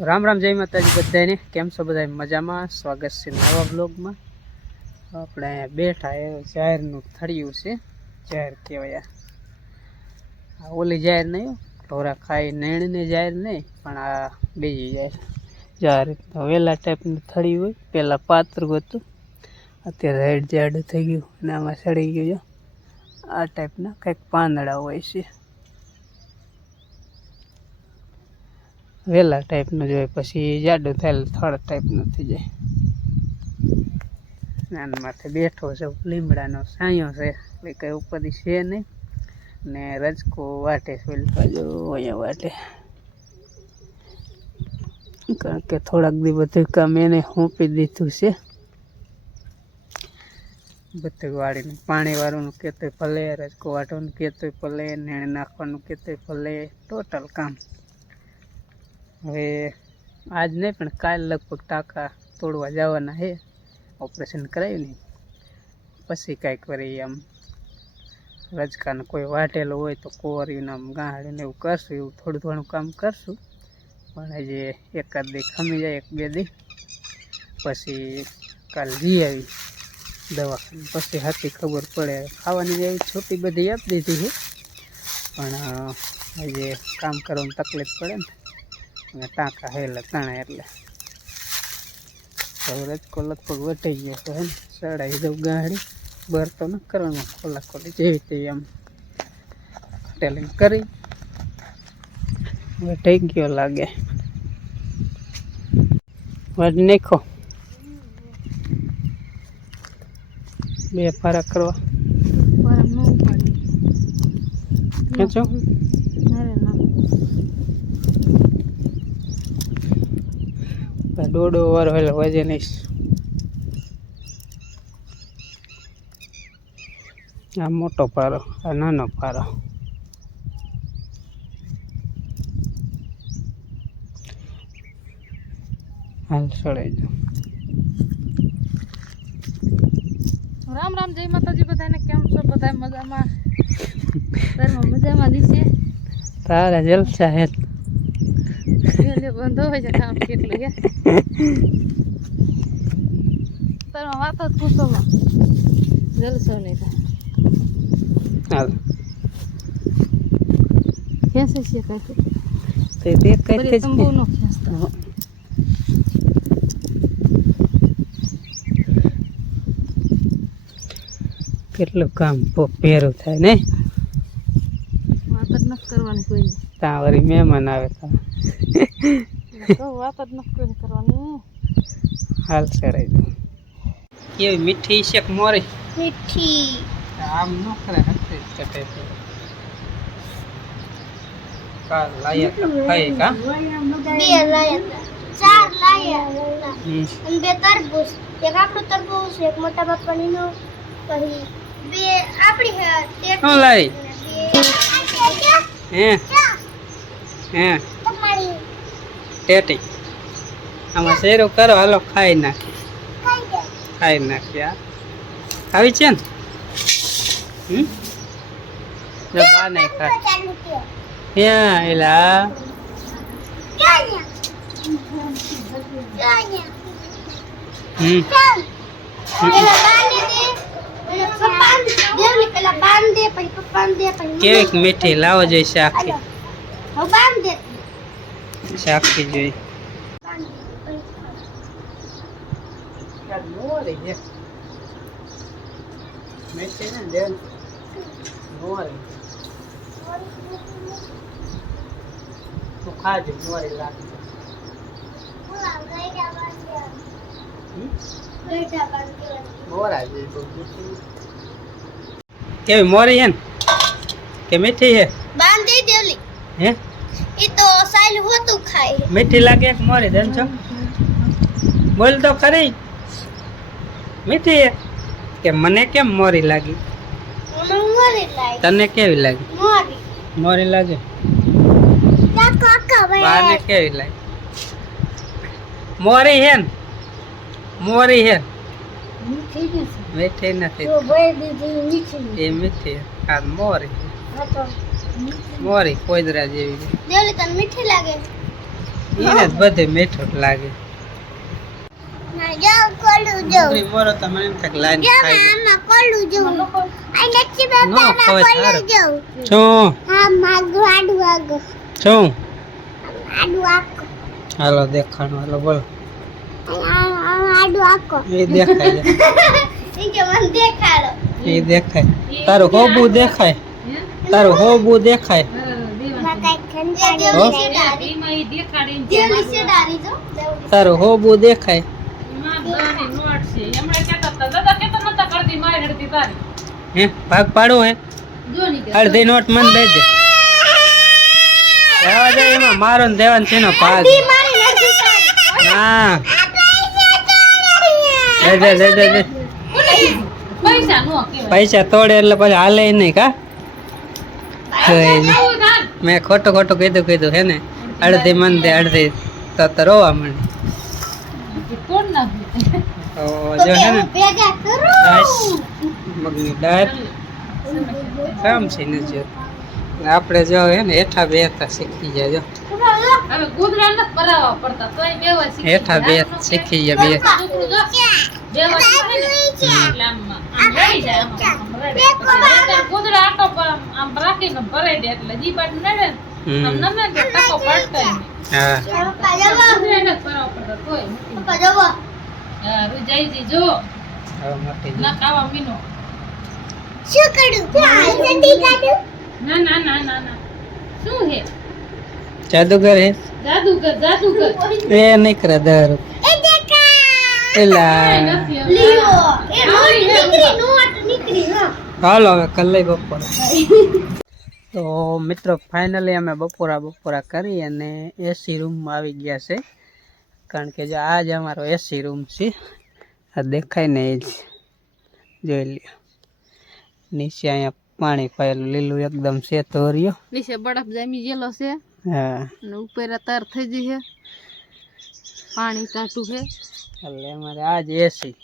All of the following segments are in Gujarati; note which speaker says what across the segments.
Speaker 1: રામ રામ, જય માતાજી બધાને કેમ છો બધા મજામાં? સ્વાગત છે નવા બ્લોગમાં આપણે બેઠા એ જાહેરનું થળિયું છે. જાહેર કહેવાય. આ. ઓલી જાહેર નહીં ઢોરા ખાઈ નેણને જાહેર નહીં, પણ આ બીજી જાહેર. જાહેર વહેલા ટાઈપનું થળિયું હોય પહેલાં પાતળું હતું. અત્યારે હેડ જાડું થઈ ગયું, અને આમાં સડી ગયું આ ટાઈપના કંઈક પાંદડા હોય છે. વેલા ટાઈપનું જોઈએ પછી જાડું થયેલ થળ ટાઈપનું થઈ જાય. નાન માથે બેઠો છે, લીમડાનો સાયો છે, એટલે કંઈ ઉપરથી છે નહીં. ને રજકો વાટે છે બાજુ, અહીંયા વાટે. કારણ કે થોડાક દી બધું કામ એને સોંપી દીધું છે. બધું વાળીને પાણી વાળવાનું કહેતોય ભલે, રજકો વાટવાનું કહેતોય ભલે, નેણ નાખવાનું કહેતોય ભલે ટોટલ કામ. હવે આજ નહીં પણ કાલ લગભગ ટાંકા તોડવા જવાના છે ઓપરેશન કરાવ્યું ને પછી કાંઈક વળી આમ રજકાને કોઈ વાટેલો હોય તો કોવરીને આમ ગાંડીને એવું કરશું, એવું થોડું થોડું કામ કરશું. પણ હજી એકાદ દી ખમી જાય, એક બે દી. પછી કાલ જઈ આવી દવાખાને. પછી હાથી ખબર પડે, ખાવાની એવી છોટી બધી આપી દીધી છે પણ આજે કામ કરવાની તકલીફ પડે ને. અને ટાંકા હેલા તાણા એટલે. રજકો લગભગ વટાઈ ગયો તો હે ને સડાઈ દઉં ગાડી. બર તો ન કરવાનું ખોલા ખોલી જેવી તે આમ ટેલિંગ કરી. વટાઈ ગયો લાગે. વડ નાખો. બે ફરક કરવા. ખેંચો દોડો વાર હોય વજે નહીં આ મોટો પારો આ નાનો પારો. હાલ સડાઈ દો
Speaker 2: રામ રામ જય માતાજી બધાને કેમ છો? બધા મજામાં? મજામાં દીશે
Speaker 1: તારા જલસા હે.
Speaker 2: બંધ હોય છે કામ કેટલું હે તારમાં વાત જ પૂછોમાં જલસો નહીં
Speaker 1: હાલ.
Speaker 2: ખેંચે છે કાંઈક.
Speaker 1: તે કઈ
Speaker 2: તંબુ નો ખેંચતો
Speaker 1: કેટલું કામ પો- પેરું થાય ને
Speaker 2: કરવાની કોઈ
Speaker 1: ત્યાં વળી મહેમાન આવે તો.
Speaker 2: તો વાત જ નથી કરવાની.
Speaker 1: હાલ સરાઈ દો. કેવી મીઠી શેક મોરી?
Speaker 2: મીઠી.
Speaker 1: આમ ન કરે હશે ચટે તો કાલ લાયક ખાઈ કા?
Speaker 3: બે લાયા ચાર લાયા
Speaker 1: હમ.
Speaker 3: અને બે તરબૂચ. એક આપણું તરબૂચ એક મોટા બાપાની નું. પછી બે આપણી હે તે
Speaker 1: શું લાઈ હે? હે? ટેટી. આમાં શેરો કરો હાલો ખાઈ નાખી
Speaker 3: ખાઈ
Speaker 1: નાખી આ ખાવી છે ને? હમ? બા નહીં ખા
Speaker 3: ક્યાં એલા?
Speaker 1: હમ. કેવીક મીઠી લાવો જોઈએ
Speaker 3: આખી. બાંધ દે
Speaker 1: શાખી જોઈ
Speaker 3: બાંધ દે
Speaker 1: ખાજે મોરી લાગે
Speaker 3: બોલા ગઈડા બાંધ દે
Speaker 1: હમ?
Speaker 3: ગઈડા બાંધ દે
Speaker 1: મોરા જેવી બહુ મીઠી. કેવી મોરી હે ને કે મીઠી હે
Speaker 3: બાંધી દેવલી
Speaker 1: હે
Speaker 3: એ હોતું
Speaker 1: મીઠી લાગે કે મોરી ધન છો? બોલ તો ખરી. મીઠી કે મને કેમ મોરી લાગી? તને કેવી લાગી?
Speaker 3: મોરી.
Speaker 1: મોરી લાગે? બાને કેવી લાગી? મોરી હે મોરી હે
Speaker 2: મીઠી
Speaker 1: નથી. એ મીઠી. હે. આ મોરી મોરી કોઈદરા જેવી.
Speaker 3: દેવલી તને મીઠી લાગે?
Speaker 1: એને જ બધે મીઠો જ લાગે. હાલો દેખાણું હાલો બોલો.
Speaker 3: આડું આકો
Speaker 1: દેખાય.
Speaker 3: એ કે મને દેખાડો.
Speaker 1: એ દેખાય. તારું હોબું દેખાય. તારું હોબું દેખાય. તારું હોબું દેખાય. હે ભાગ પાડો હે. અડધી નોટ મને દઈ દે. રહેવા દે એમાં મારો ને દેવાન છે નો ભાગ.
Speaker 3: મારી નથી તારી.
Speaker 1: હા. દે દે દે
Speaker 2: પૈસા
Speaker 1: તોડે એટલે પછી હાલે નહીં કા? મેં ખોટું ખોટું કીધું કીધું હે ને? અડધી મન દે અડધી તો તો રોવા
Speaker 2: મળે.
Speaker 1: તો
Speaker 3: તો
Speaker 1: જો હે ને? મગની દાળ. કામ છે ને જો. આપણે જો હે ને હેઠા બે હતા શીખી જાય જો.
Speaker 2: હવે ગોદડા નથી ભરાવા પડતા તોય બેવા શીખી
Speaker 1: હેઠા બે શીખી ગયા બે
Speaker 2: છોકરું જો બેવા શીખે ને એટલે આમ આમ રહી જાય આમ આમ રડે. પછી નહીંતર ગોદડા આટો પર આમ દે એટલે જી બાજુ નડે ને
Speaker 1: હમ.
Speaker 2: આમ નમે ને ટકો.
Speaker 1: હા.
Speaker 2: પડતા હા, રૂજાઈજી જો ના ખાવા મીનો.
Speaker 3: શું કરું? જલ્દી કાઢું
Speaker 2: ના ના ના ના ના. શું હે?
Speaker 1: જાદુગર હે?
Speaker 2: જાદુગર જાદુગર.
Speaker 1: એ નહીં કરે દર.
Speaker 3: એ દેખા.
Speaker 1: એલા.
Speaker 2: નથી હવે.
Speaker 3: લીઓ એ
Speaker 2: આવડી
Speaker 3: નીકળી નોટ નીકળી હા
Speaker 1: હાલો હવે કલાઈ બપોર. તો મિત્રો ફાઇનલી અમે બપોરા બપોરા કરી અને એસી રૂમમાં આવી ગયા છે. કારણ કે જો આ જ અમારો એસી રૂમ છે. આ દેખાય ને એ જ જોઈ લ્યો. નીચે અહીંયા પાણી પાયેલું લીલું એકદમ છે તોર્યો
Speaker 2: નીચે બરફ જામી ગયેલો છે.
Speaker 1: હા.
Speaker 2: અને ઉપર તાર થઈ ગઈ છે. પાણી કાઢું છે.
Speaker 1: એટલે અમારે આ જ એસી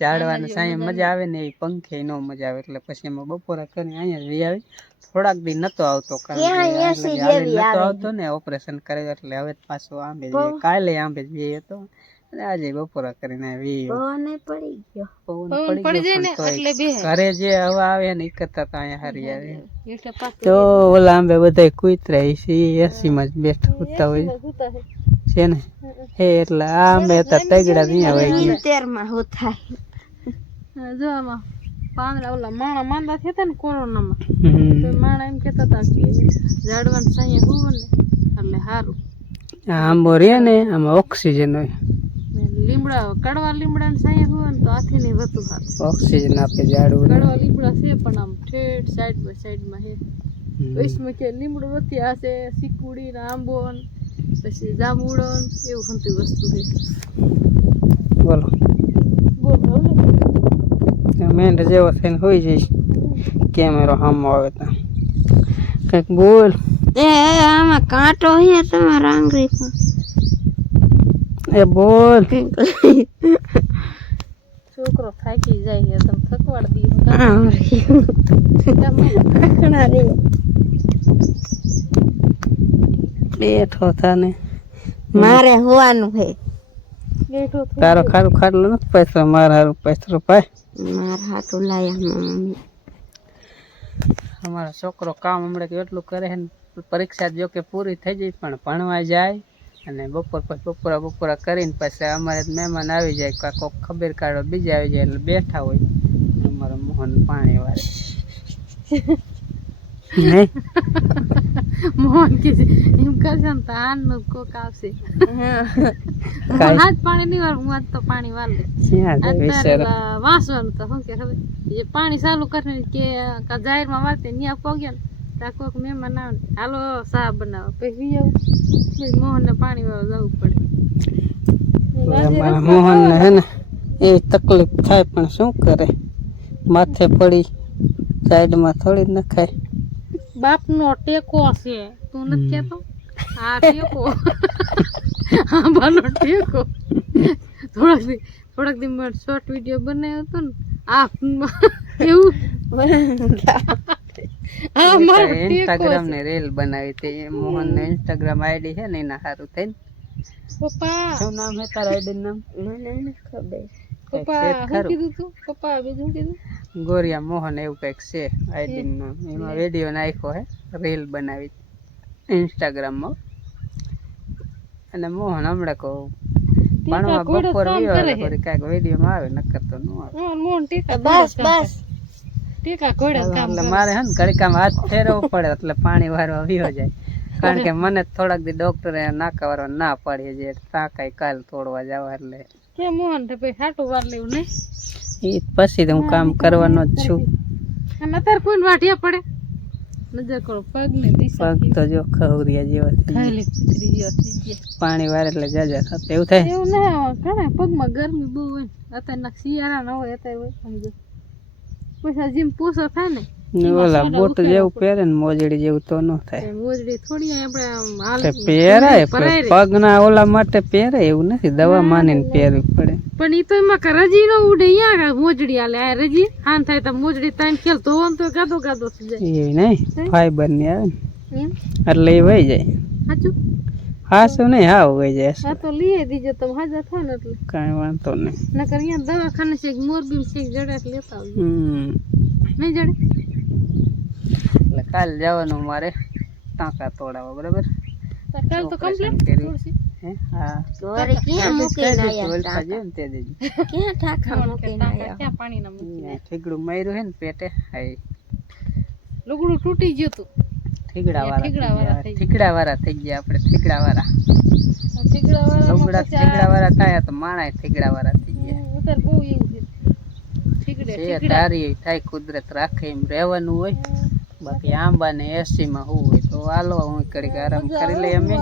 Speaker 1: ચાડવાની સાંજે મજા આવે. ને એ પંખે ન મજા આવે. એટલે પછી અમે બપોરા કરીને અહીંયા જઈ આવી. થોડાક દી નતો આવતો નતો આવતો ને ઓપરેશન કરે એટલે હવે પાછો આંબે જ કાલે આંબે જ હતો અને આજે બપોરા કરીને આવી. પવન પડી
Speaker 2: પવન પડી જાય ને એટલે બે.
Speaker 1: ઘરે જે હવા આવે ને એ કરતા તો અહીંયા હારી આવે. તો ઓલા આંબે બધા કૂતરા છે. એસી માં જ બેઠા હોતા હોય.
Speaker 2: છે
Speaker 1: ને? હે એટલે આ આંબે હતા તગડા ત્યાં હોય ગયા.
Speaker 2: જો આમાં. પાંદડા ઓલા માણા માંદા થયા હતા ને કોરોનામાં તો માણા એમ કહેતા હતા કે ઝાડવાનું સાંજે હોવું ને એટલે સારું
Speaker 1: આંબો રે ને આમાં ઓક્સિજન હોય.
Speaker 2: લીમડા કડવા લીમડા ને સાંજે હુવે ને તો આથી નહીં વધુ સારું
Speaker 1: ઓક્સિજન આપે ઝાડવું
Speaker 2: કડવા લીમડા છે પણ આમ ઠેઠ સાઈડ બાય સાઈડમાં છે. વૈશમાં કે લીમડો નથી આ છે સિકુડી ને આંબો પછી જાંબુડો એવું સમતી વસ્તુ છે.
Speaker 1: બોલો
Speaker 2: બોલ.
Speaker 1: મેંઢ જેવો થઈને હોઈ જઈશ. કેમેરો સામો આવે તો. કંઈક બોલ.
Speaker 3: એ આમાં કાંટો હે તમારા આંગળીમાં
Speaker 1: એ બોલ.
Speaker 2: છોકરો થાકી જાય છે તમે થકવાડી દી
Speaker 1: બેઠો થાને.
Speaker 3: મારે હોવાનું છે
Speaker 2: બેઠો
Speaker 1: તારો ખારું ખાટલો નથી પૈસા મારા હારું પૈસા રૂપાય
Speaker 3: મારા હાટું લાયા મમ્મી.
Speaker 1: અમારો છોકરો કામ હમણાં એટલું કરે છે ને પરીક્ષા જો કે પૂરી થઈ જાય પણ ભણવા જાય અને બપોર પછી બપોરા બપોરા કરીને પછી અમારે મહેમાન આવી જાય કાં કોક ખબર કાઢો બીજા આવી જાય એટલે બેઠા હોય. અમારો મોહન પાણી વાળે. નહીં.
Speaker 2: મોહન કે એમ કરશે ને તો આનનું કોક આવશે હાથ પાણી નહીં વાળું હું આજ તો પાણી વાળું વાસવાનું તો શું કે હવે? પાણી ચાલુ કરે કે કા જાહેરમાં વાળતે ત્યાં પગ્યો ને ત્યાં કોક મહેમાન આવે ને હાલો સાહ બનાવો. પછી આવું. મોહન ને પાણી વાળવા જવું પડે.
Speaker 1: મોહન ને હે ને એ તકલીફ થાય પણ શું કરે? માથે પડી સાઈડમાં થોડી જ નખાય.
Speaker 2: બાપનો ટેકો છે. તું નથી કહેતો આ ટેકો. આંબાનો ટેકો. થોડાક દી થોડાક દી મેં શોર્ટ વીડિયો બનાવ્યો હતો ને આ એવું. આ મારો ટેકો
Speaker 1: ઇન્સ્ટાગ્રામ ને રીલ બનાવી તે મોહન ને ઇન્સ્ટાગ્રામ આઈડી છે ને એના સારું થઈને.
Speaker 2: પપ્પા.
Speaker 1: શું નામ હે તારા આઈડી નામ?
Speaker 3: મને નથી ખબર.
Speaker 2: પપ્પા શું કીધું તું? પપ્પા બીજું કીધું?
Speaker 1: ગોરિયા મોહન એવું કંઈક છે આઈડી નામ એમાં વીડિયો નાખ્યો હે રીલ બનાવી. ઇન્સ્ટાગ્રામમાં અને મોહન હમણાં કહું ભણવા
Speaker 2: ઘોડો
Speaker 1: બપોર વિયો કાંઈક વિડીયોમાં આવે નકર તો ન આવે.
Speaker 2: મોહન ટીકા
Speaker 3: બસ બસ.
Speaker 2: ટીકા ઘોડે કામ
Speaker 1: એટલે મારે હે ને ઘડીક હાથ ફેરવવો પડે એટલે પાણી વારવા વિયો જાય. કારણ કે મને થોડાક દી ડોક્ટરે નાકા વારવા ના પાડી છે કઈ કાલ તોડવા જવા એટલે.
Speaker 2: કે મોહન તો ભાઈ હાટું વાર લેવું નહીં?
Speaker 1: એ પછી તો હું કામ કરવાનો જ છું.
Speaker 2: અને અત્યારે કોઈ વાટિયા પડે? નજર કરો પગ ને દિશા
Speaker 1: પગ તો જો ખવરિયા જેવા
Speaker 2: ખાલી કૂતરી જેવા થઈ ગયા.
Speaker 1: પાણી વારે એટલે જાજા થતા એવું થાય?
Speaker 2: એવું ના ઘણા પગમાં ગરમી બહુ હોય. અત્યારે શિયાળા ના હોય અત્યારે હોય સમજો પછી જીમ પૂછો થાય ને.
Speaker 1: ઓલા બોટ જેવું પહેરે ને મોજડી જેવું તો ન થાય.
Speaker 2: મોજડી થોડી આપણે
Speaker 1: પહેરાય. પગના ઓલા માટે પહેરાય એવું નથી. દવા માનીને પહેરવી પડે.
Speaker 2: પણ ઈ તો એમાં રજી નો ઉડે અહીંયા મોજડી આલે આ રજી હાન થાય તો મોજડી તાન ખેલ તો આમ તો ગાદો ગાદો થઈ જાય.
Speaker 1: એવી નહીં ફાઈબરની આવે ને. એટલે એ વહી જાય.
Speaker 2: સાચું
Speaker 1: હાસો નહીં હાવ વહી જાય
Speaker 2: હા તો લઈ દીજો તમે હાજર થાવ ને એટલે.
Speaker 1: કાંઈ વાંધો નહીં
Speaker 2: નકર અહીંયા દવાખાને છે મોરબી છે જડે લેતા આવજો.
Speaker 1: હમ.
Speaker 2: નહીં જડે?
Speaker 1: એટલે કાલ જવાનું મારે ટાંકા તોડાવવા બરાબર?
Speaker 2: કાલ તો કમ્પ્લીટ
Speaker 1: કર્યું. હે? હા.
Speaker 3: ગોરે ક્યાં મૂકીને આયા
Speaker 1: ઓલપા તે દીધું.
Speaker 3: ક્યાં ઠાકા મૂકીને આયા?
Speaker 2: ક્યાં પાણી ના મૂકી
Speaker 1: માર્યું હે ને પેટે? હાય.
Speaker 2: લુગડું તૂટી ગયું તું. વાળા
Speaker 1: વાળા
Speaker 2: થઈ
Speaker 1: વાળા થઈ ગયા આપણે ઠીકડા વાળા લુગડા
Speaker 2: પછી
Speaker 1: વાળા થાય તો માણાય ઠીકડા વાળા થઈ ગયા.
Speaker 2: હમ, બહુ એવું છે.
Speaker 1: તારી થાય કુદરત રાખે એમ રહેવાનું હોય. બાકી આંબા ને એસી માં હું હોય તો હાલો હું કડીક આરામ કરી લઈએ અમે.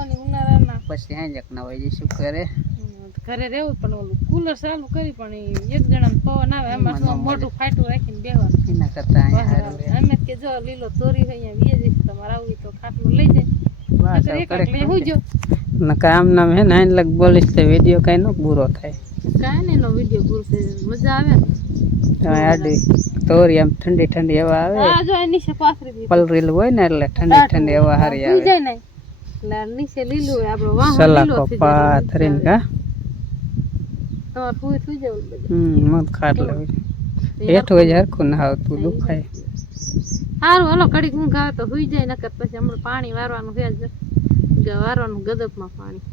Speaker 1: પછી હાંજક ના હોય શું ઘરે.
Speaker 2: ઘરે રહેવું પણ ઓલું કુલર ચાલુ કરી પણ એક જણા પવન આવે એમાં મોટું ફાટું રાખીને બેવાનું
Speaker 1: એના કરતા અહીંયા
Speaker 2: અમે કે જો લીલો તોરી હોય અહીંયા વીએ જઈશ તમારે આવું તો ખાટલું લઈ જાય. નકર
Speaker 1: આમ નામ હે ને લગ બોલીશ તો વીડિયો કઈ નો પૂરો થાય.
Speaker 2: કાંઈ નહીં એનો વીડિયો પૂરો થઈ મજા આવે. ને
Speaker 1: તમે આડી તોરી આમ ઠંડી ઠંડી હવા આવે. પલરેલ હોય ને એટલે ઠંડી ઠંડી હવા હારી આવે. સલાકો પાથરીને કા? હમ મત ખાટ લેવું હેઠું હરખું ના આવતું દુખાય.
Speaker 2: સારું હાલો કડીક ઊંઘ આવે તો સુઈ જાય નકર પછી હમણાં પાણી વારવાનું છે જો. વારવાનું ગદપમાં પાણી.